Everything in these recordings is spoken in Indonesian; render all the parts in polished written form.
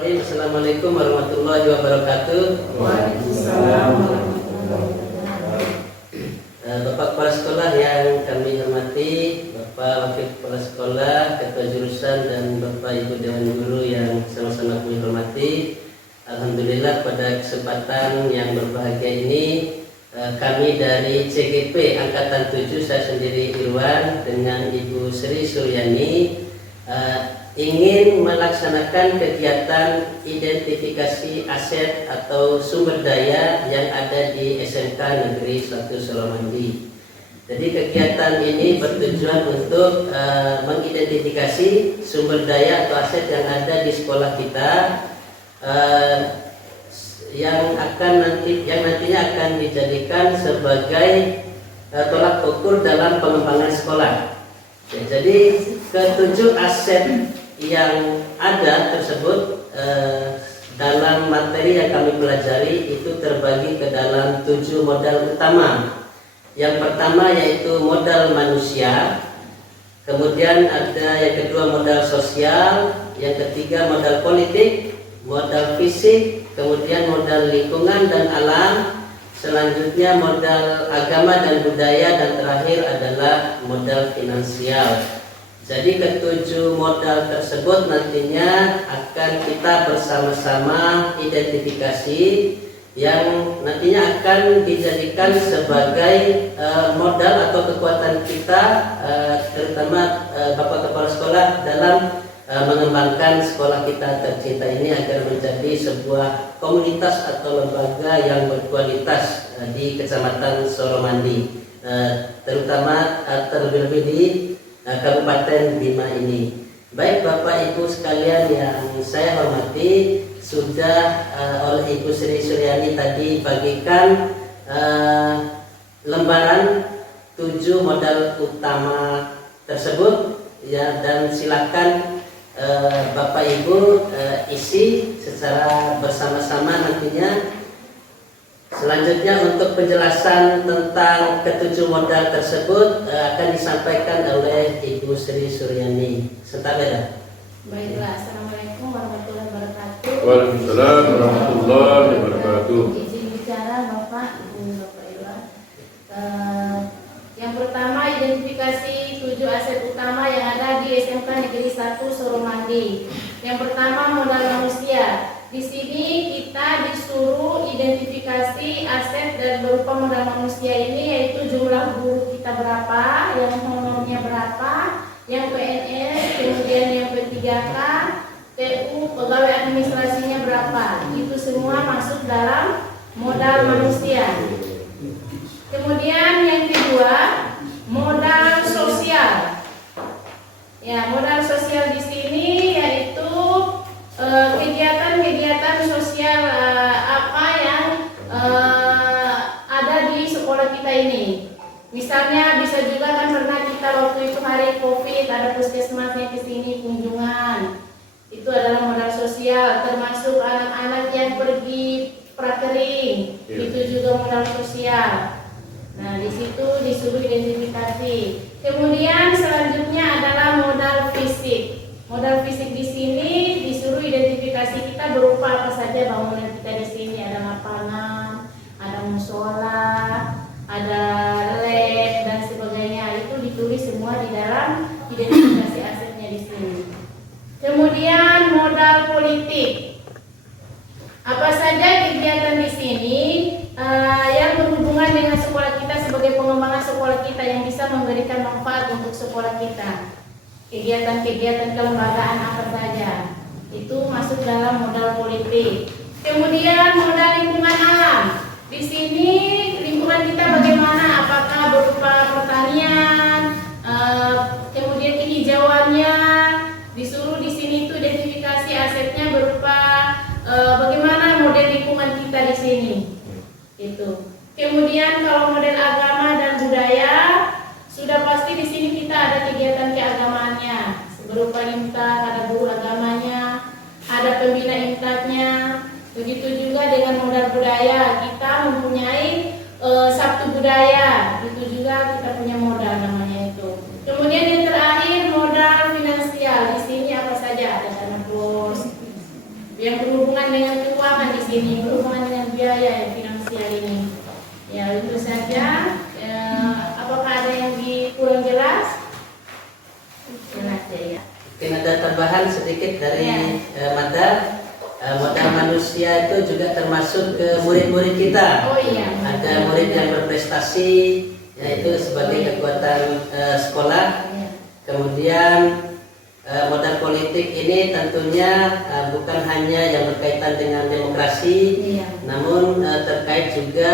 Bismillahirrahmanirrahim. Assalamualaikum warahmatullahi wabarakatuh. Waalaikumsalam. Bapak Kepala Sekolah yang kami hormati, Bapak Wakil Kepala Sekolah, Ketua Jurusan, dan Bapak Ibu Dewan Guru yang sama-sama kami hormati. Alhamdulillah pada kesempatan yang berbahagia ini kami dari CGP Angkatan 7, saya sendiri Irwan dengan Ibu Sri Suryani ingin melaksanakan kegiatan identifikasi aset atau sumber daya yang ada di SMK Negeri 1 Suramandi. Jadi kegiatan ini bertujuan untuk mengidentifikasi sumber daya atau aset yang ada di sekolah kita yang nantinya akan dijadikan sebagai tolak ukur dalam pengembangan sekolah. Ya, jadi ketujuh aset yang ada tersebut dalam materi yang kami pelajari itu terbagi ke dalam 7 modal utama. Yang pertama yaitu modal manusia, kemudian ada yang kedua modal sosial, yang ketiga modal politik, modal fisik, kemudian modal lingkungan dan alam, selanjutnya modal agama dan budaya, dan terakhir adalah modal finansial. Jadi ketujuh modal tersebut nantinya akan kita bersama-sama identifikasi yang nantinya akan dijadikan sebagai modal atau kekuatan kita, terutama Bapak Kepala Sekolah dalam mengembangkan sekolah kita tercinta ini agar menjadi sebuah komunitas atau lembaga yang berkualitas di Kecamatan Suramandi, terutama terlebih di Kabupaten Bima ini. Baik Bapak Ibu sekalian yang saya hormati, sudah oleh Ibu Sri Suryani tadi bagikan lembaran 7 modal utama tersebut ya, dan silakan Bapak Ibu isi secara bersama-sama nantinya. Selanjutnya untuk penjelasan tentang ketujuh modal tersebut akan disampaikan oleh Ibu Sri Suryani. Sebentar ya. Baiklah, Assalamualaikum warahmatullahi wabarakatuh. Waalaikumsalam warahmatullahi wabarakatuh. Izin bicara Bapak, Ibu Bapak Irwan. Yang pertama identifikasi 7 aset utama yang ada di SMK Negeri 1 Suramandi. Yang pertama modal manusia. Di sini kita disuruh identifikasi aset dan berupa modal manusia ini, yaitu jumlah guru kita berapa, yang honornya berapa, yang PNS, kemudian yang P3K, TU, pegawai administrasinya berapa. Itu semua masuk dalam modal manusia. Kemudian yang kedua, modal sosial. Ya, modal sosial di sini yaitu kegiatan-kegiatan sosial apa yang ada di sekolah kita ini. Misalnya bisa juga kan pernah kita waktu itu hari Covid ada puskesmas yang kesini kunjungan. Itu adalah modal sosial, termasuk anak-anak yang pergi prakering. Itu juga modal sosial. Nah, di situ disuruh identifikasi. Kemudian selanjutnya adalah modal fisik. Modal fisik di sini disuruh identifikasi kita berupa apa saja bangunan kita di sini. Ada lapangan, ada musola, ada lab dan sebagainya. Itu ditulis semua di dalam identifikasi asetnya di sini. Kemudian modal politik. Apa saja kegiatan di sini yang berhubungan dengan sekolah kita sebagai pengembangan sekolah kita yang bisa memberikan manfaat untuk sekolah kita. Kegiatan-kegiatan kelembagaan apa saja itu masuk dalam modal politik. Kemudian modal lingkungan alam. Di sini lingkungan kita bagaimana? Apakah berupa pertanian, kemudian kehijauannya. Disuruh di sini itu identifikasi asetnya berupa bagaimana model lingkungan kita di sini. Itu. Kemudian kalau model agama dan budaya, sudah pasti di sini kita ada kegiatan keagamaannya, berupa imtak, ada guru agamanya, ada pembina imtaknya. Begitu juga dengan modal budaya, kita mempunyai Sabtu budaya, itu juga kita punya modal namanya itu. Kemudian yang terakhir modal finansial, di sini apa saja ada dana bos, yang berhubungan dengan keuangan di sini, berhubungan dengan biaya yang finansial ini. Ya, itu saja. Apakah ada yang kurang jelas? Jelas ya. Mungkin ada tambahan sedikit dari modal manusia itu juga termasuk ke murid-murid kita. Oh iya. Ada murid yang berprestasi, yaitu sebagai kekuatan sekolah. Kemudian modal politik ini tentunya bukan hanya yang berkaitan dengan demokrasi, namun terkait juga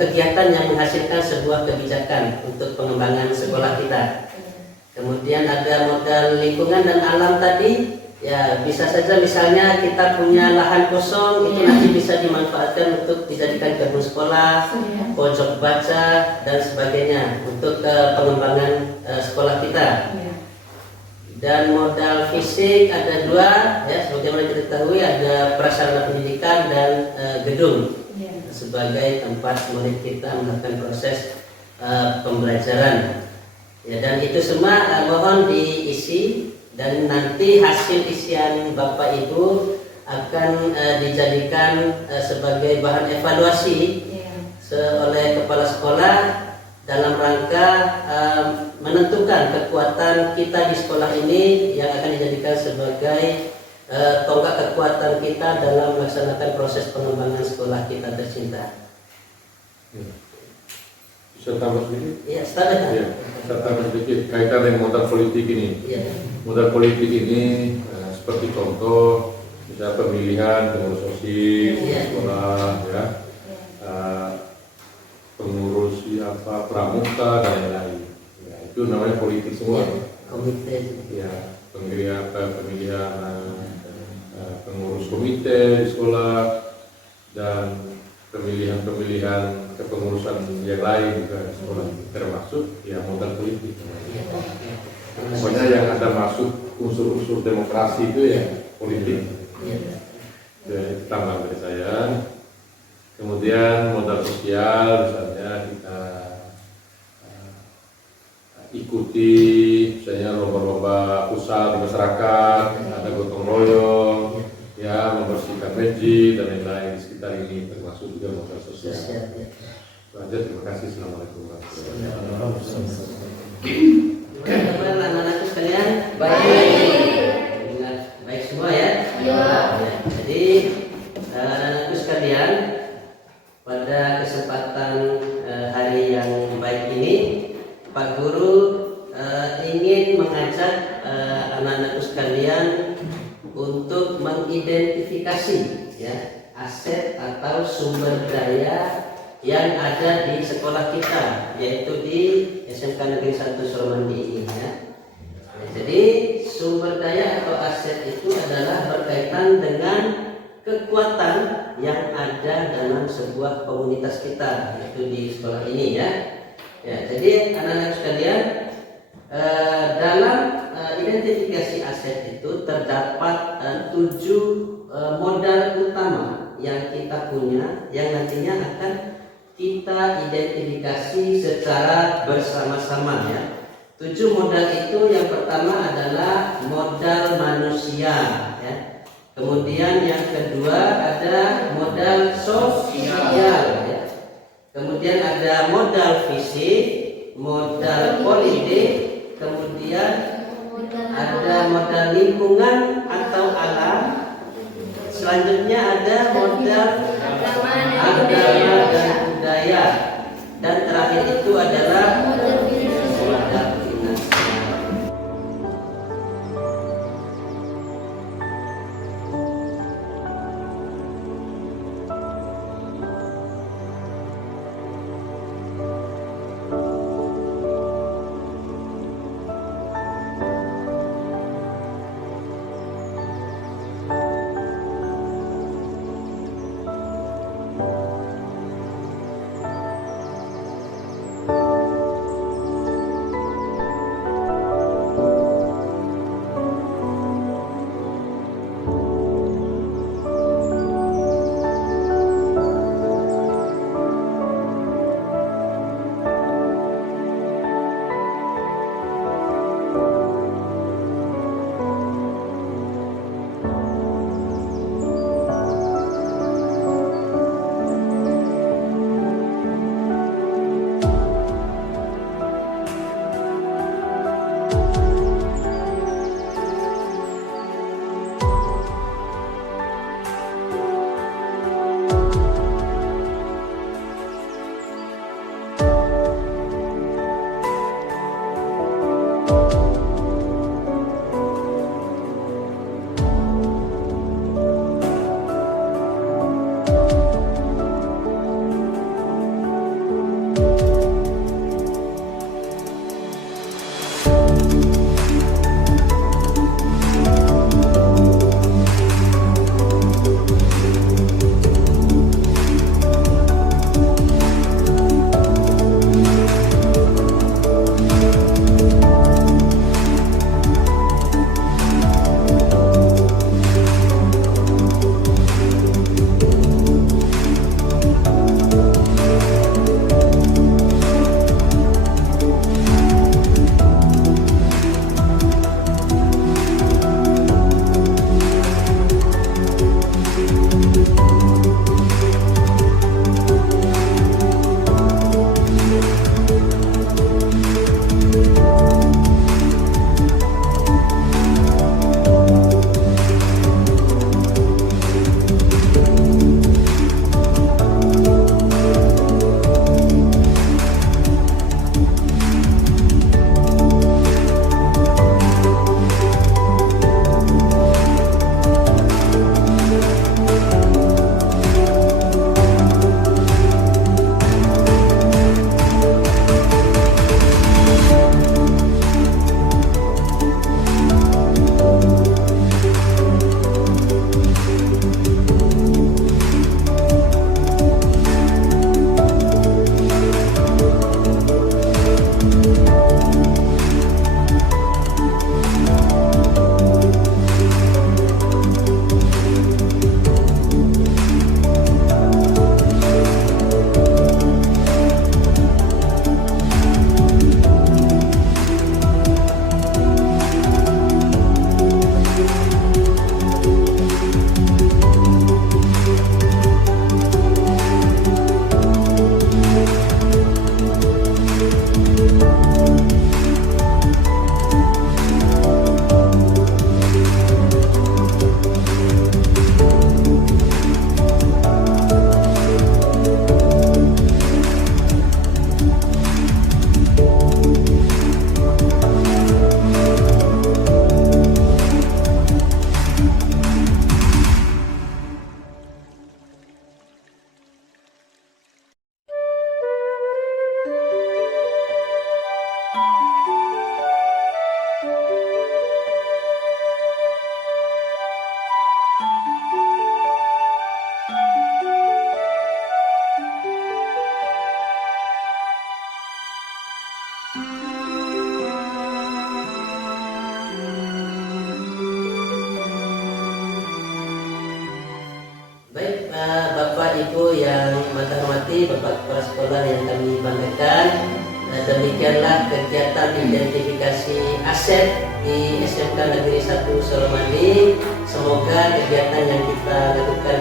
kegiatan yang menghasilkan sebuah kebijakan untuk pengembangan sekolah kita. Kemudian ada modal lingkungan dan alam tadi, ya bisa saja misalnya kita punya lahan kosong itu nanti bisa dimanfaatkan untuk dijadikan kebun sekolah, pojok baca dan sebagainya untuk pengembangan sekolah kita. Dan modal fisik ada dua, ya sebagaimana kita ketahui ada prasarana pendidikan dan gedung sebagai tempat murid kita melakukan proses pembelajaran. Ya, dan itu semua mohon diisi dan nanti hasil isian Bapak Ibu akan dijadikan sebagai bahan evaluasi oleh kepala sekolah dalam rangka menentukan kekuatan kita di sekolah ini yang akan dijadikan sebagai tonggak kekuatan kita dalam melaksanakan proses pengembangan sekolah kita tercinta. Bisa tambah sedikit? Iya, standar. Ya, saya tambah sedikit kaitan dengan modal politik ini. Modal politik ini seperti contoh misalnya pemilihan pengurus OSIS sekolah, ya, pengurus pramuka dan lain-lain. Ya, itu namanya politik semua. Komite. Ya, pemilihan pengurus komite di sekolah dan pemilihan kepengurusan yang lain juga di sekolah termasuk ya modal politik. Pokoknya yang ada masuk unsur-unsur demokrasi itu ya politik. Itu tambahan dari saya. Kemudian modal sosial misalnya kita ikuti misalnya lomba-lomba pusat di masyarakat, ada gotong royong, ya membersihkan masjid dan lain-lain di sekitar ini termasuk juga modal sosial. Itu aja, terima kasih. Assalamualaikum warahmatullahi wabarakatuh. Teman-teman anak-anakku sekalian, baik semua ya. Jadi anak-anakku sekalian, pada kesempatan hari yang baik ini, Pak Guru ingin mengajak anak-anakku sekalian untuk mengidentifikasi ya aset atau sumber daya yang ada di sekolah kita, yaitu di SMK Negeri 1 Suramandi ini ya. Jadi sumber daya atau aset itu adalah berkaitan dengan kekuatan yang ada dalam sebuah komunitas kita, yaitu di sekolah ini ya. Ya, jadi anak-anak sekalian, dalam identifikasi aset itu terdapat 7 modal utama yang kita punya, yang nantinya akan kita identifikasi secara bersama-sama ya. 7 modal itu yang pertama adalah modal manusia ya. Kemudian yang kedua ada modal sosial ya. Kemudian ada modal fisik, modal politik, kemudian ada modal lingkungan atau alam. Selanjutnya ada modal agama dan budaya. Dan terakhir itu adalah modal finansial. Baik, Bapak Ibu yang saya hormati, Bapak Kepala Sekolah yang kami banggakan, demikianlah kegiatan identifikasi aset di SMK Negeri 1 Solomani. Semoga kegiatan yang kita lakukan